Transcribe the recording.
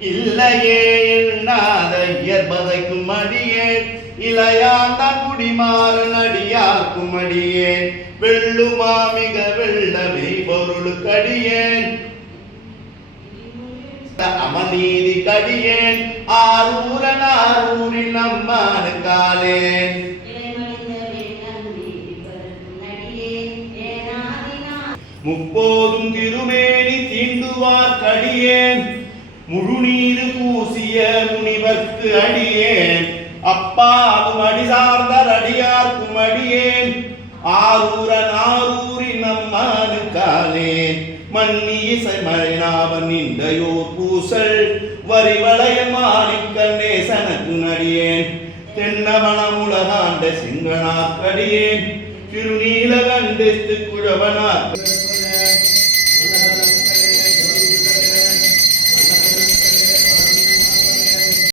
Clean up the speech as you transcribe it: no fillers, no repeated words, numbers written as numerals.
இல்லையே எண்ணாத இயற்பதைக்கும் அடியேன் இளையாண்டான் குடிமாறன் அடியார்க்கும் அடியேன் வெள்ளுமா மிக வெள்ளமை பொருளுக்கு அடியேன் அமநீதி கடியேன் ஆரூரன் ஆரூரின் அம்மானு காலேன் முப்போதும் திருமேனி தீண்டுவார் கடியேன் முழுநீரு பூசிய முனிவர்க்கு அடியேன் அப்பாவும் அடி சார்ந்தார் அடியார்க்கும் அடியேன் ஆரூரன் ஆரூரின் அம்மானு காலேன் மன்னி இசை மறைநாவன் இந்தையோர் பூசல் வரிவளைய மாணிக்க நேசனக்கு நடியேன் தென்னவனம் உலகாண்ட சிங்கனாக்கடியேன் திருநீலகண்டத்து குழவனாக்க